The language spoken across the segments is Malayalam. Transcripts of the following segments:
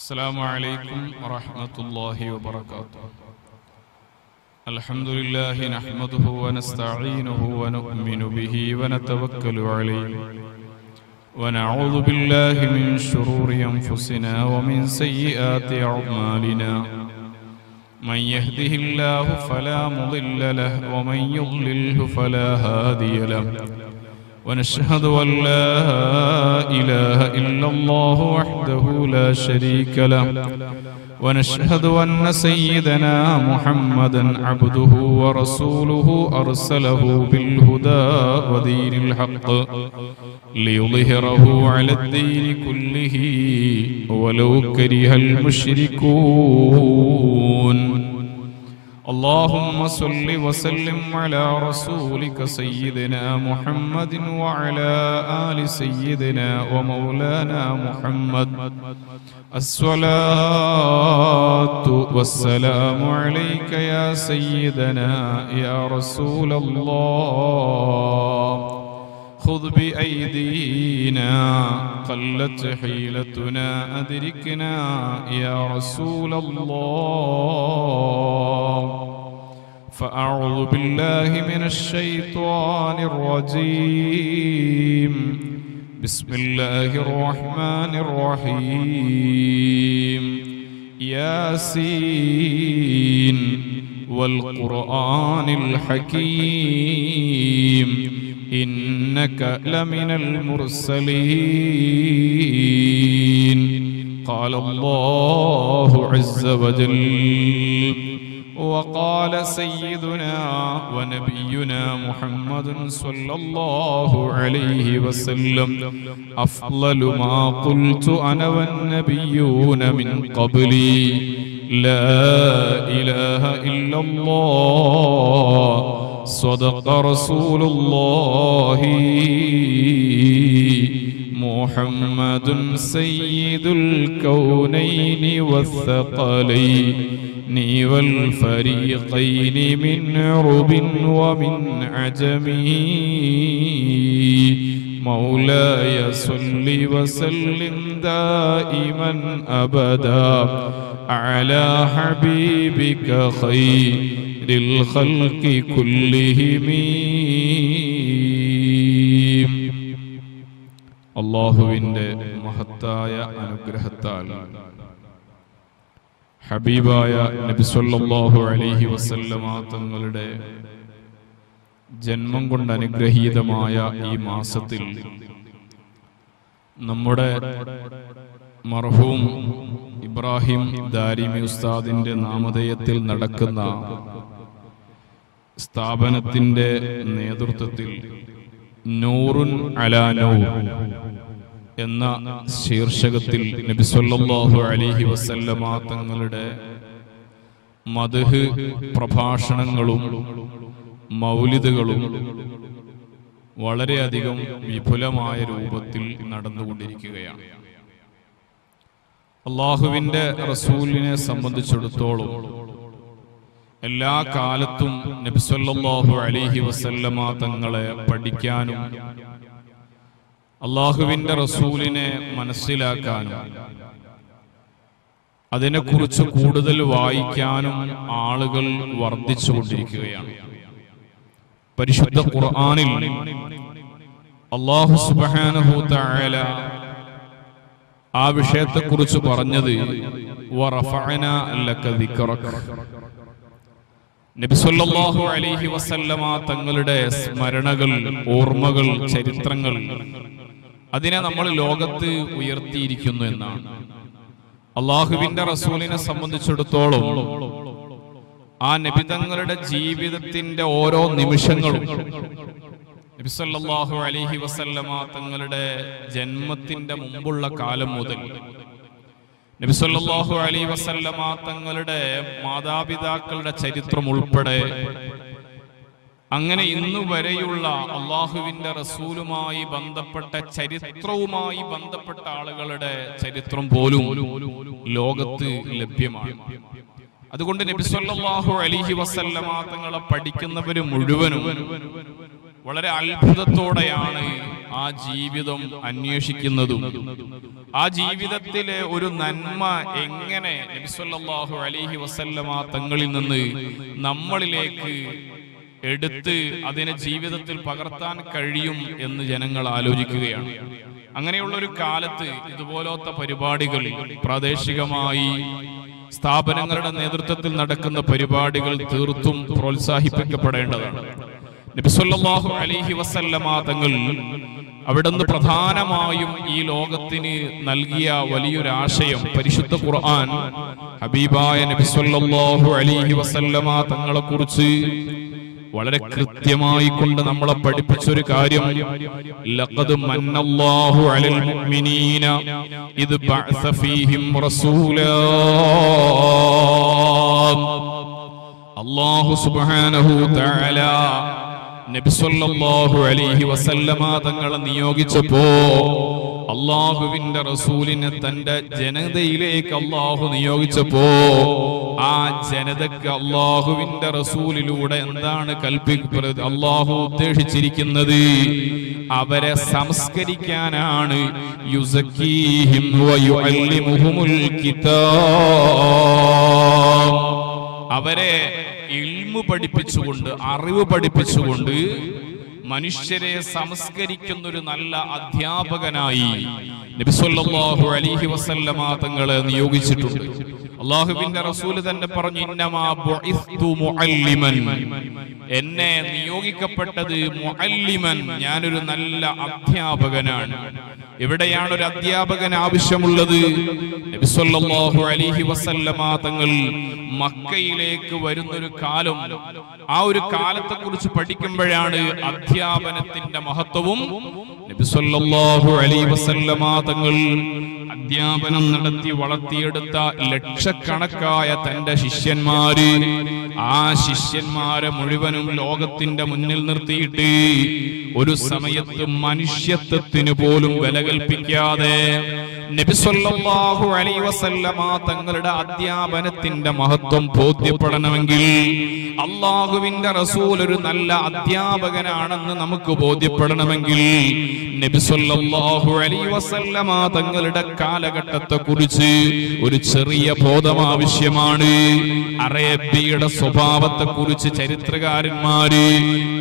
السلام عليكم ورحمة الله وبركاته. الحمد لله نحمده ونستعينه ونؤمن به ونتوكل عليه ونعوذ بالله من شرور أنفسنا ومن سيئات أعمالنا. من يهده الله فلا مضل له ومن يضلله فلا هادي له. ونشهد أن لا إله إلا الله وحده لا شريك له. ونشهد أن سيدنا محمدا عبده ورسوله أرسله بالهدى ودين الحق ليظهره على الدين كله ولو كره المشركون. اللهم صل وسلم على رسولك سيدنا محمد وعلى آل سيدنا ومولانا محمد. الصلاة والسلام عليك يا سيدنا يا رسول الله. خذ بأيدينا قلت حيلتنا أدركنا يا رسول الله. فأعوذ بالله من الشيطان الرجيم. بسم الله الرحمن الرحيم. ياسين والقرآن الحكيم إنك لمن المرسلين. قال الله عز وجل وقال سيدنا ونبينا محمد صلى الله عليه وسلم أفضل ما قلت أنا والنبيون من قبلي لا إله إلا الله صدق رسول الله محمد سيد الكونين والثقلين والفريقين من عرب ومن عجم. مولاي صل وسلم دائما أبدا على حبيبك خير الخلق كلهم. അല്ലാഹുവിന്റെ മഹത്തായ അനുഗ്രഹത്താൽ ഹബീബായ നബി സല്ലല്ലാഹു അലൈഹി വസല്ലമ തങ്ങളുടെ ജന്മം കൊണ്ട് അനുഗ്രഹീതമായ ഈ മാസത്തിൽ നമ്മുടെ മർഹൂം ഇബ്രാഹിം ദാരിമി ഉസ്താദിന്റെ നാമധേയത്തിൽ നടക്കുന്ന സ്ഥാപനത്തിന്റെ നേതൃത്വത്തിൽ നൂറുൻ അലാ നൂർ എന്ന ശീർഷകത്തിൽ നബി സല്ലല്ലാഹു അലൈഹി വസല്ലമ തങ്ങളുടെ മദ്ഹ് പ്രഭാഷണങ്ങളും മൗലിദുകളും വളരെയധികം വിപുലമായ രൂപത്തിൽ നടന്നുകൊണ്ടിരിക്കുകയാണ്. അല്ലാഹുവിന്റെ റസൂലിനെ സംബന്ധിച്ചിടത്തോളം എല്ലാ കാലത്തും നബി സല്ലല്ലാഹു അലൈഹി വസല്ലമ തങ്ങളെ പഠിക്കാനും അല്ലാഹുവിന്റെ റസൂലിനെ മനസ്സിലാക്കാനും അതിനെക്കുറിച്ച് കൂടുതൽ വായിക്കാനും ആളുകൾ വർദ്ധിച്ചുകൊണ്ടിരിക്കുകയാണ്. പരിശുദ്ധ ഖുർആനിൽ അല്ലാഹു സുബ്ഹാനഹു തആല ആ വിഷയത്തെക്കുറിച്ച് പറഞ്ഞത് വറഫഅനാ ലക ദിക്റക. നബി സല്ലല്ലാഹു അലൈഹി വസല്ലമ തങ്ങളുടെ സ്മരണകൾ, ഓർമ്മകൾ, ചരിത്രങ്ങൾ അതിനെ നമ്മൾ ലോകത്ത് ഉയർത്തിയിരിക്കുന്നു എന്നാണ്. അല്ലാഹുവിന്റെ റസൂലിനെ സംബന്ധിച്ചിടത്തോളം ആ നബി തങ്ങളുടെ ജീവിതത്തിന്റെ ഓരോ നിമിഷങ്ങളും നബി സല്ലല്ലാഹു അലൈഹി വസല്ലമ തങ്ങളുടെ ജന്മത്തിന്റെ മുമ്പുള്ള കാലം മുതൽ നബി സല്ലല്ലാഹു അലൈഹി വസല്ലമ തങ്ങളുടെ മാതാപിതാക്കളുടെ ചരിത്രം ഉൾപ്പെടെ അങ്ങനെ ഇന്നു വരെയുള്ള അല്ലാഹുവിന്റെ റസൂലുമായി ബന്ധപ്പെട്ട ചരിത്രവുമായി ബന്ധപ്പെട്ട ആളുകളുടെ ചരിത്രം പോലും ലോകത്ത് ലഭ്യമാണ്. അതുകൊണ്ട് നബി സല്ലല്ലാഹു അലൈഹി വസല്ലമ തങ്ങളെ പഠിക്കുന്നവര് മുഴുവനും വളരെ അത്ഭുതത്തോടെയാണ് ആ ജീവിതം അന്വേഷിക്കുന്നതും ആ ജീവിതത്തിലെ ഒരു നന്മ എങ്ങനെ നബി സല്ലല്ലാഹു അലൈഹി വസല്ലമ തങ്ങളിൽ നിന്ന് നമ്മളിലേക്ക് എടുത്ത് അതിനെ ജീവിതത്തിൽ പകർത്താൻ കഴിയും എന്ന് ജനങ്ങൾ ആലോചിക്കുകയാണ്. അങ്ങനെയുള്ള ഒരു കാലത്ത് ഇതുപോലത്തെ പരിപാടികൾ, പ്രാദേശികമായി സ്ഥാപനങ്ങളുടെ നേതൃത്വത്തിൽ നടക്കുന്ന പരിപാടികൾ തീർത്തും പ്രോത്സാഹിപ്പിക്കപ്പെടേണ്ടതാണ്. നബി സല്ലല്ലാഹു അലൈഹി വസല്ലമ തങ്ങൾ അവിടുന്ന് പ്രധാനമായും ഈ ലോകത്തിന് നൽകിയ വലിയൊരു ആശയം, പരിശുദ്ധ ഖുർആൻ ഹബീബായ നബി സല്ലല്ലാഹു അലൈഹി വസല്ലമ തങ്ങളെ കുറിച്ച് വളരെ കൃത്യമായി കൊണ്ട് നമ്മളെ പഠിപ്പിച്ചൊരു കാര്യം, ലഖദ് മന്നല്ലാഹു അലൽ മുഅ്മിനീന ഇദ് ബഅസ ഫീഹിം റസൂലാ. അല്ലാഹു സുബ്ഹാനഹു തആല നബി സല്ലല്ലാഹു അലൈഹി വസല്ലമ തങ്ങളെ നിയോഗിച്ചപ്പോ അല്ലാഹുവിന്റെ റസൂലിനെ തന്റെ ജനതയിലേക്ക് അല്ലാഹു നിയോഗിച്ചപ്പോ ആ ജനതക്ക് അല്ലാഹുവിന്റെ റസൂലിലൂടെ എന്താണ് കൽപ്പിക്കുന്നത്? അല്ലാഹു ഉദ്ദേശിച്ചിരിക്കുന്നത് അവരെ സംസ്കരിക്കാനാണ്. യുസക്കീഹിം വയുഅല്ലിമുഹുൽ കിതാബ്, അവരെ ഇൽമു പഠിപ്പിച്ചുകൊണ്ട്, അറിവ് പഠിപ്പിച്ചുകൊണ്ട് മനുഷ്യരെ സംസ്കരിക്കുന്ന ഒരു നല്ല അധ്യാപകനായി നബി സല്ലല്ലാഹു അലൈഹി വസല്ലമ തങ്ങളെ നിയോഗിച്ചിട്ടുണ്ട്. അല്ലാഹുവിന്റെ റസൂൽ തന്നെ പറഞ്ഞു, ഇന്നമാ ബുഇസ്തു മുഅല്ലിമൻ, എന്നെ നിയോഗിക്കപ്പെട്ടത് മുഅല്ലിമൻ, ഞാനൊരു നല്ല അധ്യാപകനാണ്. എവിടെയാണ് ഒരു അധ്യാപകൻ ആവശ്യമുള്ളത്? നബി സല്ലല്ലാഹു അലൈഹി വസല്ലമ തങ്ങൾ മക്കയിലേക്ക് വരുന്നൊരു കാലം, ആ ഒരു കാലത്തെ കുറിച്ച് പഠിക്കുമ്പോഴാണ് അധ്യാപനത്തിന്റെ മഹത്വവും. നബി സല്ലല്ലാഹു അലൈഹി വസല്ലമ തങ്ങൾ അധ്യാപനം നടത്തി വളർത്തിയെടുത്ത ലക്ഷക്കണക്കായ തന്റെ ശിഷ്യന്മാര്, ആ ശിഷ്യന്മാരെ മുഴുവനും ലോകത്തിന്റെ മുന്നിൽ നിർത്തിയിട്ട് ഒരു സമയത്ത് മനുഷ്യത്വത്തിന് പോലും വില കൽപ്പിക്കാതെ നബി സല്ലല്ലാഹു അലൈഹി വസല്ലമ തങ്ങളുടെ അധ്യാപനത്തിന്റെ മഹത്വം ബോധ്യപ്പെടണമെങ്കിൽ, അല്ലാഹുവിന്റെ റസൂൽ ഒരു നല്ല അധ്യാപകനാണെന്ന് നമുക്ക് ബോധ്യപ്പെടണമെങ്കിൽ, നബി സല്ലല്ലാഹു അലൈഹി വസല്ലമ തങ്ങളുടെ കാലഘട്ടത്തെ കുറിച്ച് ഒരു ചെറിയ ബോധം ആവശ്യമാണ്. അറേബ്യയുടെ സ്വഭാവത്തെ കുറിച്ച് ചരിത്രകാരന്മാര്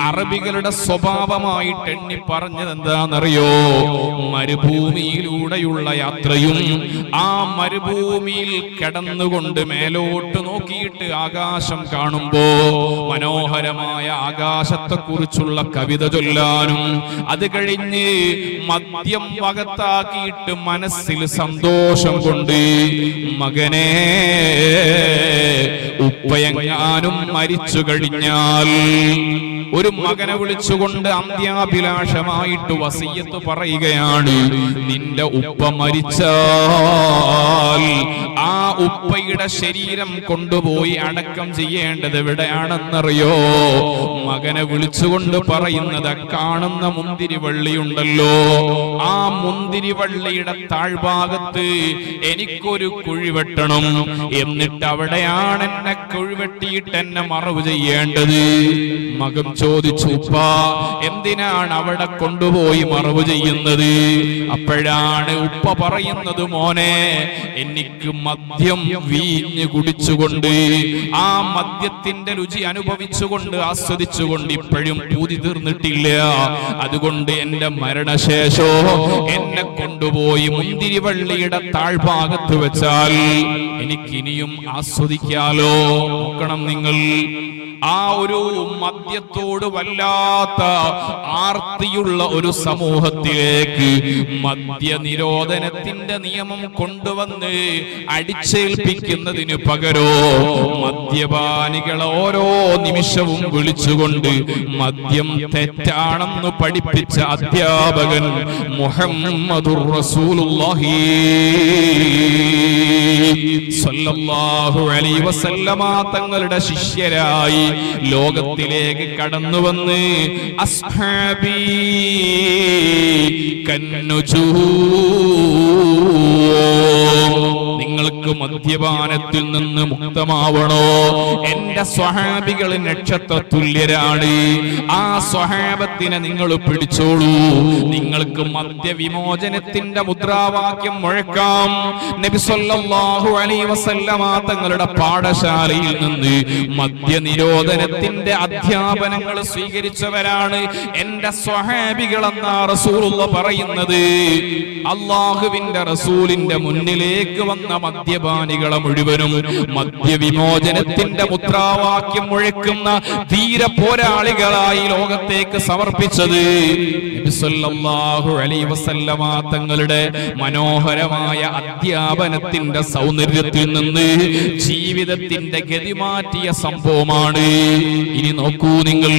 അറബികളുടെ സ്വഭാവമായിട്ട് എണ്ണി പറഞ്ഞത് എന്താണെന്നറിയോ? മരുഭൂമിയിലൂടെയുള്ള യാത്രയും ആ മരുഭൂമിയിൽ കിടന്നുകൊണ്ട് മേലോട്ട് നോക്കിയിട്ട് ആകാശം കാണുമ്പോ മനോഹരമായ ആകാശത്തെ കുറിച്ചുള്ള കവിത ചൊല്ലാനും, അത് കഴിഞ്ഞ് മദ്യം വകത്താക്കിയിട്ട് മനസ്സിൽ സന്തോഷം കൊണ്ട് മകനെ ഉപ്പയെങ്ങാനും മരിച്ചു കഴിഞ്ഞാൽ ഒരു മകനെ വിളിച്ചുകൊണ്ട് അന്ത്യാഭിലാഷമായിട്ട് വസിയത്ത് പറയുകയാണ്, നിന്റെ ഉപ്പ മരിച്ചാൽ ആ ഉപ്പയുടെ ശരീരം കൊണ്ടുപോയി അടക്കം ചെയ്യേണ്ടത് എവിടെയാണെന്നറിയോ? മകനെ വിളിച്ചുകൊണ്ട് പറയുന്നത്, കാണുന്ന മുന്തിരിവള്ളിയുണ്ടല്ലോ, ആ മുന്തിരിവള്ളിയുടെ താഴ്ഭാഗത്ത് എനിക്കൊരു കുഴി വെട്ടണം, എന്നിട്ട് അവിടെയാണ് എന്നെ കുഴിവെട്ടിയിട്ട് എന്നെ മറവ് ചെയ്യേണ്ടത്. മകൻ ചോദിച്ചു, ഉപ്പ എന്തിനാണ് അവിടെ കൊണ്ടുപോയി മറവ് ചെയ്യുന്നത്? അപ്പോഴാണ് ഉപ്പ പറയുന്നത്, മോനെ എനിക്ക് മദ്യം വീഞ്ഞ് കുടിച്ചുകൊണ്ട് ആ മദ്യത്തിന്റെ രുചി അനുഭവിച്ചുകൊണ്ട് ആസ്വദിച്ചുകൊണ്ട് ഇപ്പോഴും പൂതി തീർന്നിട്ടില്ല. അതുകൊണ്ട് എന്റെ മരണശേഷോ എന്നെ കൊണ്ടുപോയി മുന്തിരിവള്ളിയുടെ താഴ്ഭാഗത്ത് വെച്ചാൽ എനിക്കിനിയും ആസ്വദിക്കാലോ. നോക്കണം നിങ്ങൾ, ആ ഒരു മദ്യത്തോട് വല്ലാത്ത ആർത്തിയുള്ള ഒരു സമൂഹത്തിലേക്ക് മദ്യനിരോധനത്തിന്റെ നിയമം കൊണ്ടുവന്ന് അടിച്ചേൽപ്പിക്കുന്നതിന് പകരോ മദ്യപാനികളെ ഓരോ നിമിഷവും വിളിച്ചുകൊണ്ട് മദ്യം തെറ്റാണെന്ന് പഠിപ്പിച്ച അധ്യാപകൻ മുഹമ്മദുർ റസൂലുള്ളാഹി സ്വല്ലല്ലാഹു അലൈഹി വസല്ലമ തങ്ങളുടെ ശിഷ്യരായി ലോകത്തിലേക്ക് കടന്നു വന്ന് അസ്ഹാബി കന്നുജൂം, നിങ്ങൾ നിങ്ങൾക്ക് മദ്യപാനത്തിൽ നിന്ന് മുക്തമാവണോ? എന്റെ സ്വഹാബികൾ നക്ഷത്ര തുല്യരാണ്. ആ സ്വഹാബത്തിനെ നിങ്ങൾ പിടിച്ചോളൂ. നിങ്ങൾക്ക് മദ്യവിമോചനത്തിന്റെ മുദ്രാവാക്യം മുഴക്കാം. നബി സല്ലല്ലാഹു അലൈഹി വസല്ലമ തങ്ങളുടെ പാഠശാലയിൽ നിന്ന് മദ്യനിരോധനത്തിന്റെ അധ്യാപനങ്ങൾ സ്വീകരിച്ചവരാണ് എന്റെ സ്വഹാബികൾ എന്നാ റസൂലുള്ള പറയുന്നത്. അല്ലാഹുവിന്റെ റസൂലിന്റെ മുന്നിലേക്ക് വന്ന മദ്യപാനികളെ മുഴുവനും മദ്യവിമോചനത്തിന്റെ മുദ്രാവാക്യം മുഴക്കുന്ന ധീര പോരാളികളായി ലോകത്തേക്ക് സമർപ്പിച്ചത് നബി സല്ലല്ലാഹു അലൈഹി വസല്ലമ തങ്ങളുടെ മനോഹരമായ അധ്യാപനത്തിന്റെ സൗന്ദര്യത്തിൽ നിന്ന് ജീവിതത്തിന്റെ ഗതി മാറ്റിയ സംഭവമാണ്. ഇനി നോക്കൂ നിങ്ങൾ,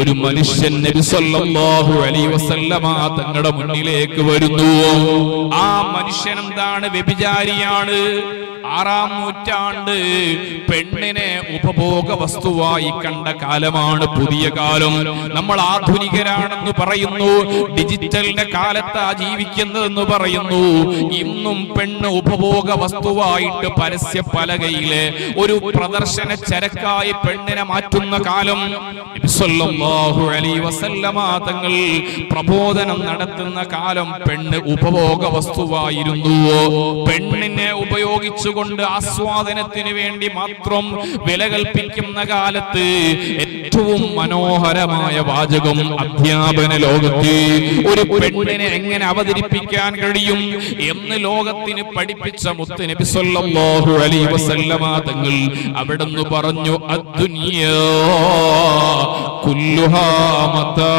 ഒരു മനുഷ്യൻ നബി സല്ലല്ലാഹു അലൈഹി വസല്ലമ തങ്ങളുടെ മുന്നിലേക്ക് വരുന്നു. ആ മനുഷ്യൻ എന്താണ്? വ്യഭിചാരിയാണ്. 6-ാം നൂറ്റാണ്ട് പെണ്ണിനെ ഉപഭോഗ വസ്തുവായി കണ്ട കാലമാണ് പുതിയ കാലം. നമ്മൾ ആധുനികരാണെന്ന് പറയുന്നു, ഡിജിറ്റലിന്റെ കാലത്താ ജീവിക്കുന്നതെന്ന് പറയുന്നു. ഇന്നും പെണ്ണ് ഉപഭോഗ വസ്തുവായിട്ട് പരസ്യ പലകയിലെ ഒരു പ്രദർശന ചരക്കായി പെണ്ണിനെ മാറ്റുന്ന കാലം. നബി സല്ലല്ലാഹു അലൈഹി വസല്ലമ തങ്ങൾ പ്രബോധനം നടത്തുന്ന കാലം പെണ്ണ് ഉപഭോഗ വസ്തുവായിരുന്നു. പെണ്ണിനെ ഉപയോഗിച്ചുകൊണ്ട് ആസ്വാദനത്തിന് വേണ്ടി മാത്രം വില കൽപ്പിക്കുന്ന കാലത്ത് ഏറ്റവും മനോഹരമായ വാചകം അധ്യാപന ലോകത്ത് ഒരു പെണ്ണിനെ എങ്ങനെ അവതരിപ്പിക്കാൻ കഴിയും എന്ന് ലോകത്തിന് പഠിപ്പിച്ച മുത്ത് നബി സല്ലല്ലാഹു അലൈഹി വസല്ലമ തങ്ങൾ അവിടുന്ന് പറഞ്ഞു, അദ്ദുനിയാ കുല്ലുഹാ മതാ.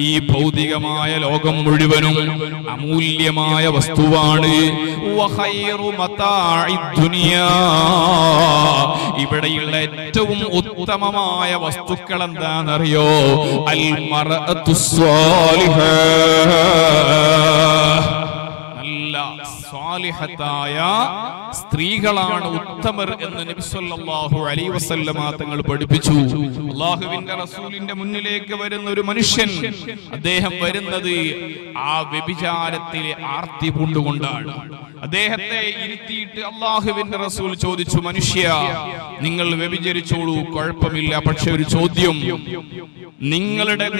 ഈ ഭൗതികമായ ലോകം മുഴുവനും അമൂല്യമായ വസ്തുവാണ്. ഇവിടെയുള്ള ഏറ്റവും ഉത്തമമായ വസ്തുക്കൾ എന്താണെന്നറിയോ? അൽ മർഅത്തു സ്വാലിഹ, സ്വാലിഹത്തായ സ്ത്രീകളാണ് ഉത്തമർ എന്ന് നബി സല്ലല്ലാഹു അലൈഹി വസല്ലമ തങ്ങൾ പഠിപ്പിച്ചു. അല്ലാഹുവിന്റെ റസൂലിന്റെ മുന്നിലേക്ക് വരുന്ന ഒരു മനുഷ്യൻ, അദ്ദേഹം വരുന്നത് ആ വ്യഭിചാരത്തിലെ ആർത്തി പൂണ്ടുകൊണ്ടാണ്. അദ്ദേഹത്തെ ഇരുത്തിയിട്ട് അല്ലാഹുവിന്റെ റസൂൽ ചോദിച്ചു, മനുഷ്യ, നിങ്ങൾ വ്യഭിചരിച്ചോളൂ, കുഴപ്പമില്ല. പക്ഷെ ഒരു ചോദ്യം,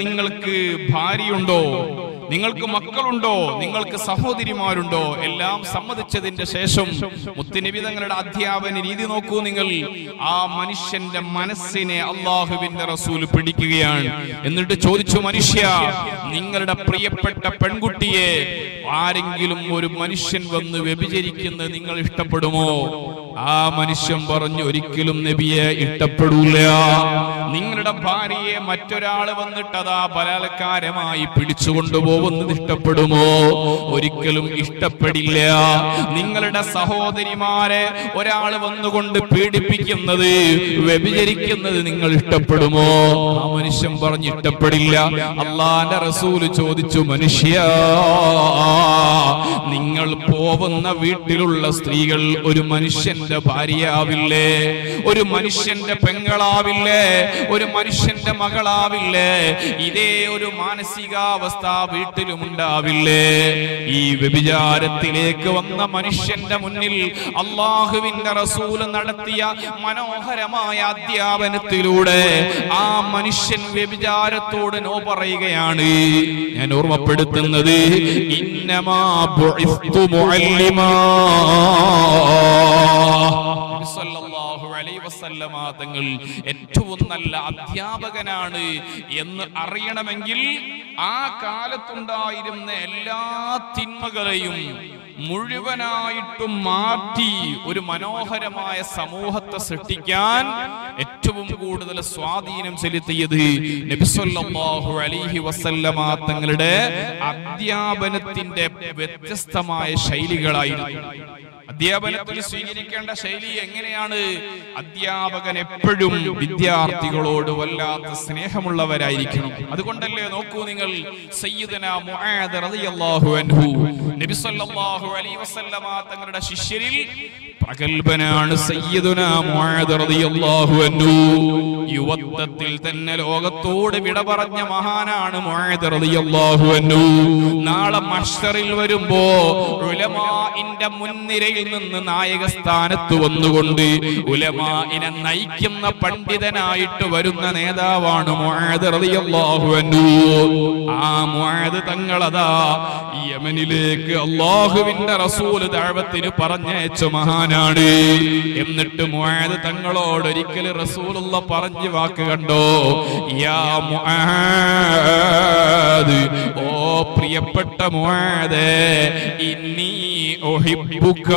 നിങ്ങൾക്ക് ഭാര്യയുണ്ടോ? നിങ്ങൾക്ക് മക്കളുണ്ടോ? നിങ്ങൾക്ക് സഹോദരിമാരുണ്ടോ? എല്ലാം സമ്മതിച്ചതിന്റെ ശേഷം മുത്തുനബി തങ്ങളുടെ അധ്യാപന രീതി നോക്കൂ നിങ്ങൾ. ആ മനുഷ്യന്റെ മനസ്സിനെ അല്ലാഹുവിന്റെ റസൂൽ പിടിക്കുകയാണ്. എന്നിട്ട് ചോദിച്ചു, മനുഷ്യ, നിങ്ങളുടെ പ്രിയപ്പെട്ട പെൺകുട്ടിയെ ആരെങ്കിലും ഒരു മനുഷ്യൻ വന്ന് വ്യഭിചരിക്കുന്നത് നിങ്ങൾ ഇഷ്ടപ്പെടുമോ? ആ മനുഷ്യൻ പറഞ്ഞു, ഒരിക്കലും നബിയെ ഇഷ്ടപ്പെടൂല. നിങ്ങളുടെ ഭാര്യയെ മറ്റൊരാള് വന്നിട്ടതാ ബലാത്കാരമായി പിടിച്ചുകൊണ്ടുപോകുന്നത് ഇഷ്ടപ്പെടുമോ? ഒരിക്കലും ഇഷ്ടപ്പെടില്ല. നിങ്ങളുടെ സഹോദരിമാരെ ഒരാൾ വന്നുകൊണ്ട് പീഡിപ്പിക്കുന്നത്, വ്യഭിചരിക്കുന്നത് നിങ്ങൾ ഇഷ്ടപ്പെടുമോ? ആ മനുഷ്യൻ പറഞ്ഞു, ഇഷ്ടപ്പെടില്ല. അല്ലാഹുവിന്റെ റസൂൽ ചോദിച്ചു, മനുഷ്യ, നിങ്ങൾ പോകുന്ന വീട്ടിലുള്ള സ്ത്രീകൾ ഒരു മനുഷ്യന്റെ ഭാര്യയാവില്ലേ? ഒരു മനുഷ്യന്റെ പെങ്ങളാവില്ലേ? ഒരു മനുഷ്യന്റെ മകളാവില്ലേ? ഇതേ ഒരു മാനസികാവസ്ഥ വീട്ടിലും ഉണ്ടാവില്ലേ? ഈ വ്യഭിചാരത്തിലേക്ക് വന്ന മനുഷ്യന്റെ മുന്നിൽ അല്ലാഹുവിന്റെ റസൂൽ നടത്തിയ മനോഹരമായ അധ്യാപനത്തിലൂടെ ആ മനുഷ്യൻ വ്യഭിചാരത്തോട് നോ പറയുകയാണ്. ഞാൻ ഓർമ്മപ്പെടുത്തുന്നത്, ഇന്നമാ ബുഇസ്തു മുഅല്ലിമാ. സല്ലല്ലാഹു അലൈഹി വസല്ലമ തങ്ങൾ ഏറ്റവും നല്ല അധ്യാപകനാണ് എന്ന് അറിയണമെങ്കിൽ ആ കാലത്തുണ്ടായിരുന്ന എല്ലാ തിന്മകളെയും മുഴുവനായിട്ടും മാറ്റി ഒരു മനോഹരമായ സമൂഹത്തെ സൃഷ്ടിക്കാൻ ഏറ്റവും കൂടുതൽ സ്വാധീനം ചെലുത്തിയത് നബി സല്ലല്ലാഹു അലൈഹി വസല്ലമ തങ്ങളുടെ അധ്യാപനത്തിന്റെ വ്യത്യസ്തമായ ശൈലികളായിരുന്നു. അധ്യാപനത്തിൽ സ്വീകരിക്കേണ്ട ശൈലി എങ്ങനെയാണ്? അധ്യാപകൻ എപ്പോഴും വിദ്യാർത്ഥികളോട് വല്ലാത്ത സ്നേഹമുള്ളവരായിരിക്കണം. അതുകൊണ്ടല്ലേ നോക്കൂ നിങ്ങൾ, സയ്യിദനാ മുആദ് റളിയല്ലാഹു അൻഹു നബി സല്ലല്ലാഹു അലൈഹി വസല്ലമ തങ്ങളുടെ ശിഷ്യരിൽ പ്രഗൽഭനാണ് സയ്യിദുനാ മുആദ് റളിയല്ലാഹു അൻഹു. യുവത്വത്തിൽ തന്നെ ലോകത്തോട് വിട പറഞ്ഞ മഹാനാണ് മുആദ് റളിയല്ലാഹു അൻഹു. നാളെ മഹ്ശറിൽ വരുമ്പോ ഉലമാഇന്റെ മുൻനിരയിൽ നിന്ന് നായക സ്ഥാനത്ത് വന്നുകൊണ്ട് ഉലമാഇനെ നയിക്കുന്ന പണ്ഡിതനായിട്ട് വരുന്ന നേതാവാണ് മുആദ് റളിയല്ലാഹു അൻഹു. ആ മുആദ് തങ്ങളതാ യമനിലേക്ക് അല്ലാഹുവിന്റെ റസൂൽ ദഅവത്തിന് പറഞ്ഞയച്ച മഹാനാണ്. എന്നിട്ട് മുആദ് തങ്ങളോട് ഒരിക്കൽ റസൂലുള്ള പറഞ്ഞ വാക്ക് കണ്ടോ, യാ മുആദ്, ഓ പ്രിയപ്പെട്ട മുആദ്, ഇന്നി ഉഹിബ്ബുക,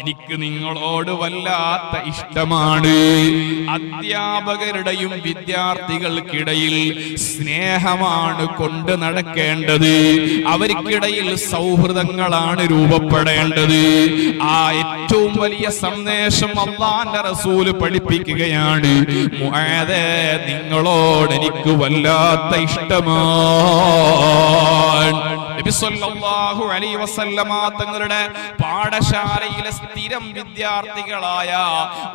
എനിക്ക് നിങ്ങളോട് വല്ലാത്ത ഇഷ്ടമാണ്. അധ്യാപകരുടെയും വിദ്യാർത്ഥികൾക്കിടയിൽ സ്നേഹമാണ് കൊണ്ട് നടക്കേണ്ടത്. അവർക്കിടയിൽ സൗഹൃദങ്ങളാണ് രൂപപ്പെടേണ്ടത്. ആ ഏറ്റവും വലിയ സന്ദേശം അല്ലാഹുവിന്റെ റസൂല് പഠിപ്പിക്കുകയാണ്. മുആദേ, നിങ്ങളോട് എനിക്ക് വല്ലാത്ത ഇഷ്ടമാണ്. നബി സല്ലല്ലാഹു അലൈഹി വസല്ലമ തങ്ങളുടെ പാഠശാലയിലെ സ്ഥിരം വിദ്യാർത്ഥികളായ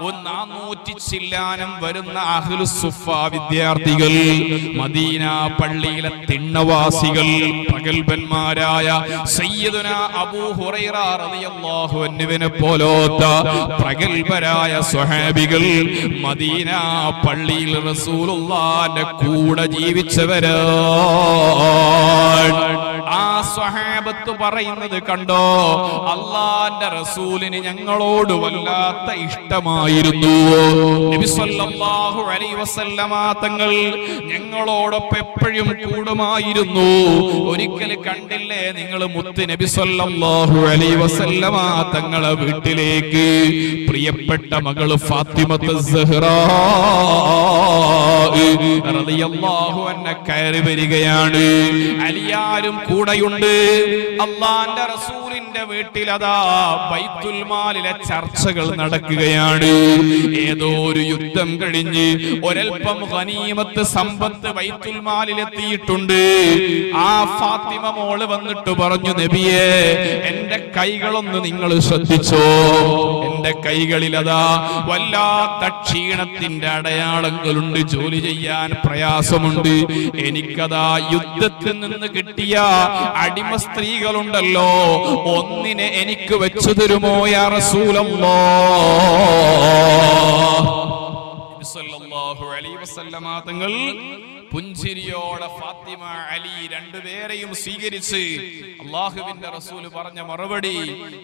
400 ചില്ലാനം വരുന്ന അഹ്ലുസ് സുഫ വിദ്യാർത്ഥികൾ, മദീന പള്ളിയിലെ തിണ്ണവാസികൾ, പ്രഗൽഭന്മാരായ സയ്യിദുനാ അബൂ ഹുറൈറ റളിയല്ലാഹു അൻഹുവിനെ പോലോത്ത പ്രഗൽഭരായ സ്വഹാബികൾ മദീന പള്ളിയിൽ റസൂലുള്ളാഹിന്റെ കൂടെ ജീവിച്ചവരാണ്. ആ സ്വഹാബത്ത് പറയുന്നത് കണ്ടോ, അല്ലാഹുവിന്റെ റസൂലിന് ഞങ്ങളോട് വല്ലാത്ത ഇഷ്ടമായിരുന്നു. നബി സല്ലല്ലാഹു അലൈഹി വസല്ലമ തങ്ങൾ ഞങ്ങളോടൊപ്പം എപ്പോഴും കൂടുമായിരുന്നു. ഒരിക്കൽ കണ്ടില്ലേ നിങ്ങൾ മുത്ത് നബി സല്ലല്ലാഹു അലൈഹി വസല്ലമ തങ്ങളെ വീട്ടിലേക്ക് പ്രിയപ്പെട്ട മകള് ഫാത്തിമത്ത് സഹ്റാ റളിയല്ലാഹു അൻഹ കയറി വരികയാണ്. അലിയാരും കൂടെയുണ്ട്. അല്ലാഹുവിന്റെ റസൂലിന്റെ വീട്ടിൽ അതാ ബൈത്തുൽ മാലിലെ ചർച്ചകൾ നടക്കുകയാണ്. ഏതോ ഒരു യുദ്ധം കഴിഞ്ഞ് ഒരൽപ്പം ഗനീമത്ത് സമ്പത്ത് ബൈത്തുൽ മാലിൽ എത്തിയിട്ടുണ്ട്. ആ ഫാത്തിമ മോള് വന്നിട്ട് പറഞ്ഞു, നബിയേ, എന്റെ കൈകളൊന്ന് നിങ്ങൾ ശ്രദ്ധിച്ചോ. എന്റെ കൈകളിൽ അതാ വല്ലാത്ത ക്ഷീണത്തിന്റെ അടയാളങ്ങളുണ്ട്, ജോലി ചെയ്യാൻ പ്രയാസമുണ്ട്. എനിക്കതാ യുദ്ധത്തിൽ നിന്ന് കിട്ടിയ അടിമ സ്ത്രീകളുണ്ടല്ലോ, ഒന്നിനെ എനിക്ക് വെച്ചു തരുമോ യാ റസൂലല്ലാഹ്. സല്ലല്ലാഹു അലൈഹി വസല്ലമ തങ്ങൾ പുഞ്ചിരിയോടെ ഫാത്തിമ അലി രണ്ടുപേരെയും സ്വീകരിച്ച് അല്ലാഹുവിന്റെ റസൂൽ പറഞ്ഞ മറുപടി,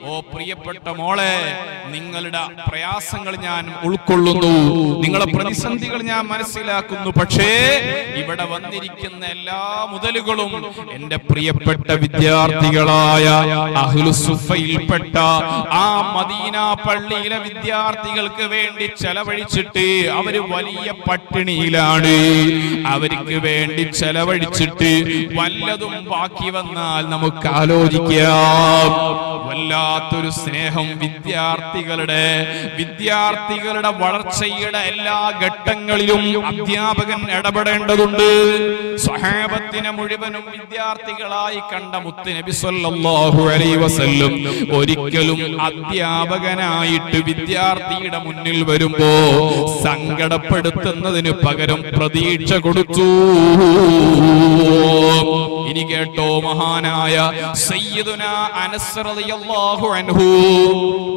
ഓ പ്രിയപ്പെട്ട മോളെ, നിങ്ങളുടെ പ്രയാസങ്ങൾ ഞാൻ ഉൾക്കൊള്ളുന്നു, നിങ്ങളുടെ പ്രതിസന്ധികൾ ഞാൻ മനസ്സിലാക്കുന്നു. പക്ഷേ ഇവിടെ വന്നിരിക്കുന്ന എല്ലാ മുതലുകളും എന്റെ പ്രിയപ്പെട്ട വിദ്യാർത്ഥികളായ അഹ്ലുസ് സുഫയിൽപ്പെട്ട ആ മദീന പള്ളിയിലെ വിദ്യാർത്ഥികൾക്ക് വേണ്ടി ചെലവഴിച്ചിട്ട് അവര് വലിയ പട്ടിണിയിലാണ്. അവർക്ക് വേണ്ടി ചെലവഴിച്ചിട്ട് വല്ലതും ബാക്കി വന്നാൽ നമുക്ക് ആലോചിക്കാം. വല്ലാത്തൊരു സ്നേഹം വിദ്യാർത്ഥികളുടെ വളർച്ചയുടെ എല്ലാ ഘട്ടങ്ങളിലും അധ്യാപകൻ ഇടപെടേണ്ടതുണ്ട്. സ്വഹാബത്തിനെ മുഴുവനും വിദ്യാർത്ഥികളായി കണ്ട മുത്ത് നബി സല്ലല്ലാഹു അലൈഹി വസല്ലം ഒരിക്കലും അധ്യാപകനായിട്ട് വിദ്യാർത്ഥിയുടെ മുന്നിൽ വരുമ്പോ സങ്കടപ്പെടുത്തുന്നതിന് പകരം പ്രതീക്ഷ കൊടുത്തു. ഇനി കേട്ടോ, മഹാനായ സയ്യിദുനാ അനസ് റളിയല്ലാഹു അൻഹു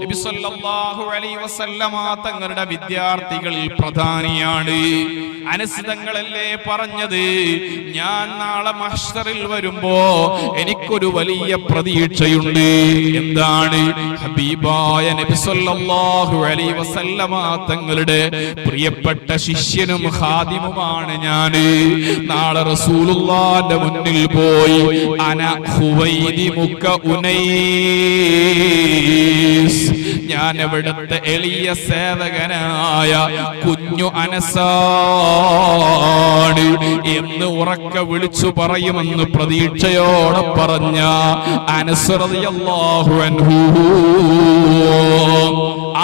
നബി സല്ലല്ലാഹു അലൈഹി വസല്ലമ തങ്ങളുടെ വിദ്യാർത്ഥികളിൽ പ്രധാനിയാണ്. അനസ് തങ്ങളല്ലേ പറഞ്ഞത്, ഞാൻ നാളെ മഹ്ശറിൽ വരുമ്പോ എനിക്കൊരു വലിയ പ്രതീക്ഷയുണ്ട്. എന്താണ്? ഹബീബായ നബി സല്ലല്ലാഹു അലൈഹി വസല്ലമ തങ്ങളുടെ പ്രിയപ്പെട്ട ശിഷ്യനും ഖാദിമുമാണ് ഞാൻ. നാളെ റസൂലുള്ളാഹിന്റെ മുന്നിൽ പോയി അന ഖുവൈദിമുക ഉനൈസ്, ഞാൻ അവിടുത്തെ എളിയ സേവകനായ കുഞ്ഞു അനസാണ് എന്ന് ഉറക്കെ വിളിച്ചു പറയുമെന്ന് പ്രതീക്ഷയോടെ പറഞ്ഞ അനസ് റളിയല്ലാഹു അൻഹു,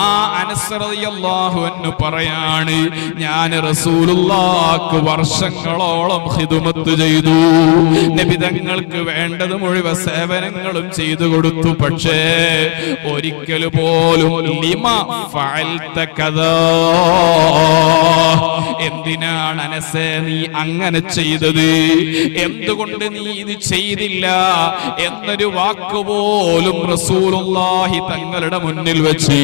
ആ അനസ് റളിയല്ലാഹു അൻഹു പറയാണ്, ഞാൻ റസൂലുള്ളാഹിക്ക് വർഷങ്ങളോളം ഖിദ്മത്ത് ചെയ്തു, നബി തങ്ങൾക്ക് വേണ്ടത് മുഴുവൻ സേവനങ്ങളും ചെയ്തു കൊടുത്തു. പക്ഷേ ഒരിക്കൽ പോലും ലിമ ഫഅൽത കദാ, എന്തിനാണ് അനസേ നീ അങ്ങനെ ചെയ്തത്, എന്തുകൊണ്ട് നീ ഇത് ചെയ്തില്ല എന്നൊരു വാക്കുപോലും റസൂലുള്ളാഹി തങ്ങളുടെ മുന്നിൽ വെച്ച്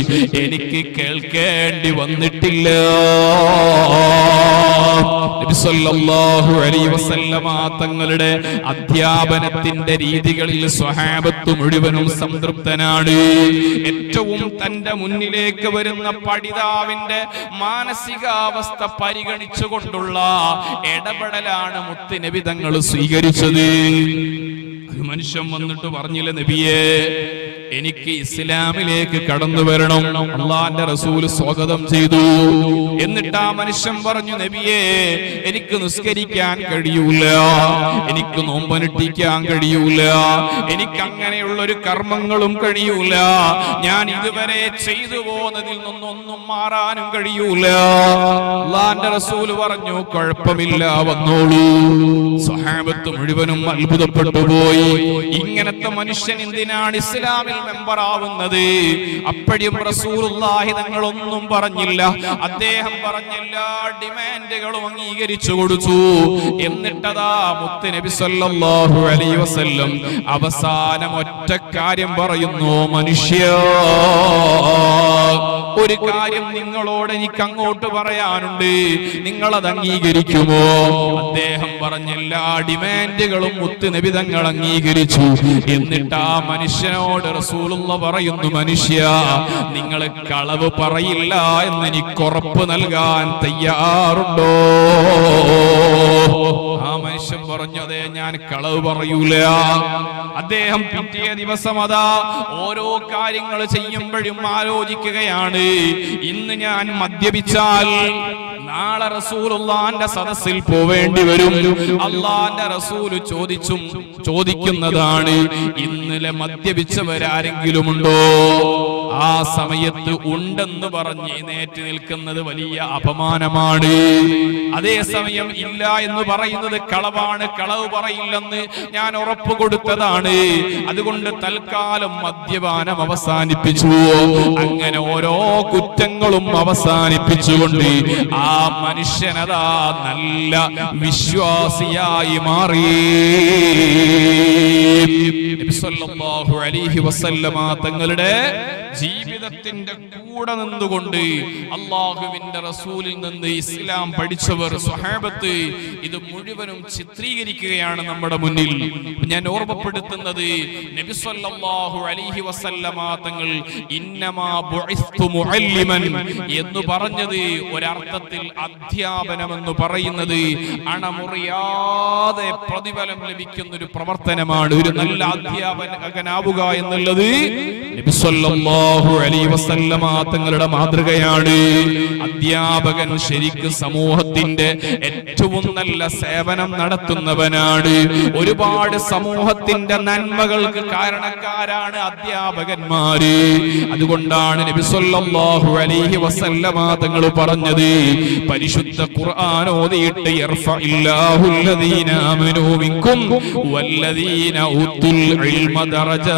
എനിക്ക് കേൾക്കേണ്ടി വന്നിട്ടില്ല. നബി സല്ലല്ലാഹു അലൈഹി വസല്ലമ തങ്ങളുടെ അധ്യാപനത്തിന്റെ രീതികളിൽ സ്വഹാബത്ത് മുഴുവനും സംതൃപ്തനാണ്. ഏറ്റവും തന്റെ മുന്നിലേക്ക് വരുന്ന പഠിതാവിന്റെ മാനസികാവസ്ഥ പരിഗണിച്ചുകൊണ്ടുള്ള ഇടപെടലാണ് മുത്ത് നബി തങ്ങൾ സ്വീകരിച്ചത്. മനുഷ്യൻ വന്നിട്ട് പറഞ്ഞില്ല, നബിയേ എനിക്ക് ഇസ്ലാമിലേക്ക് കടന്നു വരണം. അള്ളാന്റെ റസൂല് സ്വാഗതം ചെയ്തു. എന്നിട്ട് ആ മനുഷ്യൻ പറഞ്ഞു, നബിയേ എനിക്ക് നിസ്കരിക്കാൻ കഴിയൂല, എനിക്ക് നോമ്പനുഷ്ഠിക്കാൻ കഴിയൂല, എനിക്ക് അങ്ങനെയുള്ള ഒരു കർമ്മങ്ങളും കഴിയൂല, ഞാൻ ഇതുവരെ ചെയ്തു പോകുന്നതിൽ നിന്നൊന്നും മാറാനും കഴിയൂല. അള്ളാന്റെ റസൂല് പറഞ്ഞു, കുഴപ്പമില്ല, വന്നോളൂ. സ്വഹാബത്ത് മുഴുവനും അത്ഭുതപ്പെട്ടു പോയി. ഇങ്ങനത്തെ മനുഷ്യൻ എന്തിനാണ് ഇസ്ലാമിൽ മെമ്പർ ആവുന്നത്? അപ്പോഴും റസൂലുള്ളാഹി തങ്ങളൊന്നും പറഞ്ഞില്ല. അദ്ദേഹം പറഞ്ഞ എല്ലാ ഡിമാൻഡുകളും അംഗീകരിച്ചു കൊടുത്തു. എന്നിട്ടതാ മുത്ത് നബി സല്ലല്ലാഹു അലൈഹി വസല്ലം അവസാനം ഒറ്റ കാര്യം പറയുന്നു, മനുഷ്യ, ഒരു കാര്യം നിങ്ങളോട് എനിക്ക് അങ്ങോട്ട് പറയാനുണ്ട്, നിങ്ങളത് അംഗീകരിക്കുമോ? അദ്ദേഹം പറഞ്ഞ എല്ലാ ഡിമാൻഡുകളും മുത്ത് നബി തങ്ങൾ അംഗീകരിച്ചു. എന്നിട്ട് ആ മനുഷ്യനോട് റസൂലുള്ള പറയുന്നു, മനുഷ്യ, നിങ്ങൾ കളവ് പറയില്ല എന്ന് എനിക്ക് ഉറപ്പ് നൽകാൻ തയ്യാറുണ്ടോ? ആ മനുഷ്യൻ പറഞ്ഞു, അതെ, ഞാൻ കളവ് പറയൂല. അദ്ദേഹം പിറ്റേ ദിവസം അതാ ഓരോ കാര്യങ്ങൾ ചെയ്യുമ്പോഴും ആലോചിക്കുകയാണ്, ഇന്ന് ഞാൻ മദ്യപിച്ചാൽ നാളെ റസൂലുള്ളാന്റെ സദസ്സിൽ പോവേണ്ടി വരും. അള്ളാന്റെ റസൂല് ചോദിക്കുന്നതാണ്, ഇന്നലെ മദ്യപിച്ചവരാരെങ്കിലും ഉണ്ടോ? ആ സമയത്ത് ഉണ്ടെന്ന് പറഞ്ഞ് എഴുന്നേറ്റ് നിൽക്കുന്നത് വലിയ അപമാനമാണ്. അതേസമയം ഇല്ല എന്ന് പറയുന്നത് കളവാണ്, കളവ് പറയില്ലെന്ന് ഞാൻ ഉറപ്പ് കൊടുത്തതാണ്, അതുകൊണ്ട് തൽക്കാലം മദ്യപാനം അവസാനിപ്പിച്ചു. അങ്ങനെ ഓരോ കുറ്റങ്ങളും അവസാനിപ്പിച്ചുകൊണ്ട് ആ മനുഷ്യനതാ നല്ല വിശ്വാസിയായി മാറി. നബി സല്ലല്ലാഹു അലൈഹി വസല്ലമ തങ്ങളുടെ ജീവിതത്തിന്റെ കൂടെ നിന്നുകൊണ്ട് അല്ലാഹുവിന്റെ റസൂലിൽ നിന്ന് ഇസ്ലാം പഠിച്ചവർ സ്വഹാബത്ത് ഇത് മുഴുവനും ചിത്രീകരിക്കുകയാണ് നമ്മുടെ മുന്നിൽ. ഞാൻ ഓർമ്മപ്പെടുത്തുന്നത്, നബി സല്ലല്ലാഹു അലൈഹി വസല്ലമ തങ്ങൾ ഇന്നമാ ബുഇസ്തു മുഅല്ലിമൻ എന്ന് പറഞ്ഞത് ഒരർത്ഥത്തിൽ അധ്യാപനം എന്ന് പറയുന്നത് അണമുറിയാതെ പ്രതിഫലം ലഭിക്കുന്ന ഒരു പ്രവർത്തനമാണ്. ഒരു നല്ല അധ്യാപകനാവുക എന്നുള്ളത് നബി സല്ലല്ലാഹു അലൈഹി വസല്ലമ തങ്ങളുടെ മാതൃകയാണ്. അധ്യാപകൻ ശരിക്ക് സമൂഹത്തിന്റെ ഏറ്റവും നല്ല സേവനം നടത്തുന്നവനാണ്. ഒരുപാട് സമൂഹത്തിന്റെ നന്മകൾക്ക് കാരണക്കാരാണ് അധ്യാപകന്മാര്. അതുകൊണ്ടാണ് നബി സല്ലല്ലാഹു അലൈഹി വസല്ലമ തങ്ങൾ പറഞ്ഞത്, പരിശുദ്ധ ഖുർആൻ ഓതിയിട്ട് യർഫഇല്ലാഹുല്ലദീന ആമനൂ മിൻകും വല്ലദീന ഊതുൽ ഇൽമ ദറജാത്ത്.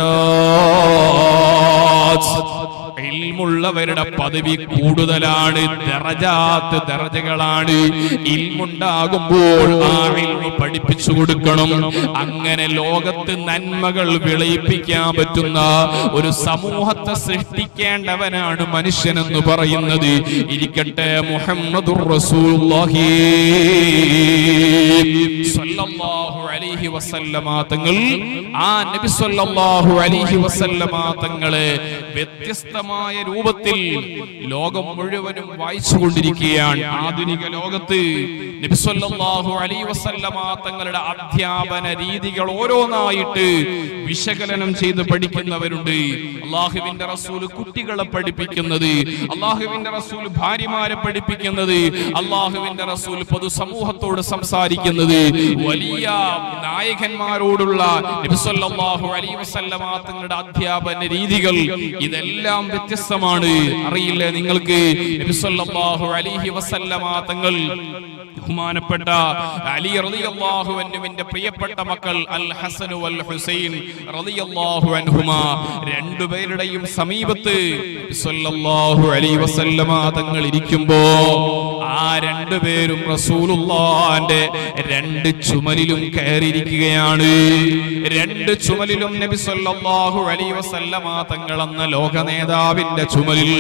ഇൽമുള്ളവരുടെ പദവി കൂടുതലാണ്, ദറജകളാണ്. ഇൽമുണ്ടാകുമ്പോൾ ആ ഇൽമു പഠിപ്പിച്ചു കൊടുക്കണം. അങ്ങനെ ലോകത്ത് നന്മകൾ വിളയിപ്പിക്കാൻ പറ്റുന്ന ഒരു സമൂഹത്തെ സൃഷ്ടിക്കേണ്ടവനാണ് മനുഷ്യനെന്ന് പറയുന്നത്. ഇരിക്കട്ടെ, മുഹമ്മദുർ റസൂലുള്ളാഹി സ്വല്ലല്ലാഹു അലൈഹി വസല്ലമ തങ്ങൾ, ആ നബി സ്വല്ലല്ലാഹു അലൈഹി വസല്ലമ തങ്ങളെ വ്യത്യസ്തമായ രൂപത്തിൽ ലോകം മുഴുവനും വായിച്ചുകൊണ്ടിരിക്കുകയാണ്. ആധുനിക ലോകത്ത് നബി സല്ലല്ലാഹു അലൈഹി വസല്ലമ തങ്ങളുടെ അധ്യാപന രീതികൾ ഓരോന്നായിട്ട് വിശകലനം ചെയ്ത് പഠിക്കുന്നവരുണ്ട്. അല്ലാഹുവിന്റെ റസൂൽ കുട്ടികളെ പഠിപ്പിക്കുന്നത്, അല്ലാഹുവിന്റെ റസൂൽ ഭാര്യമാരെ പഠിപ്പിക്കുന്നത്, അല്ലാഹുവിന്റെ റസൂൽ പൊതുസമൂഹത്തോട് സംസാരിക്കുന്നത്, വലിയ നായകന്മാരോടുള്ള നബി സല്ലല്ലാഹു അലൈഹി വസല്ലമ തങ്ങളുടെ അധ്യാപന രീതികൾ ഇതെല്ലാം വ്യത്യസ്തമാണ്. അറിയില്ലേ നിങ്ങൾക്ക്? നബി സല്ലല്ലാഹു അലൈഹി വസല്ലമ തങ്ങൾ ബഹുമാനപ്പെട്ട അലി റളിയല്ലാഹു അൻഹുവിന്റെ പ്രിയപ്പെട്ട മക്കൾ അൽ ഹസൻ വൽ ഹുസൈൻ റളിയല്ലാഹു അൻഹുമാ രണ്ടുപേരുടെയും സമീപത്ത് സല്ലല്ലാഹു അലൈഹി വസല്ലമ തങ്ങൾ ഇരിക്കുമ്പോൾ ആ രണ്ടുപേരും റസൂലുള്ളാഹിന്റെ രണ്ട് ചുമലിലും കയറിയിരിക്കുകയാണ്. രണ്ട് ചുമലിലും നബി സല്ലല്ലാഹു അലൈഹി വസല്ലമ തങ്ങൾ എന്ന ലോക നേതാവിന്റെ ചുമലിൽ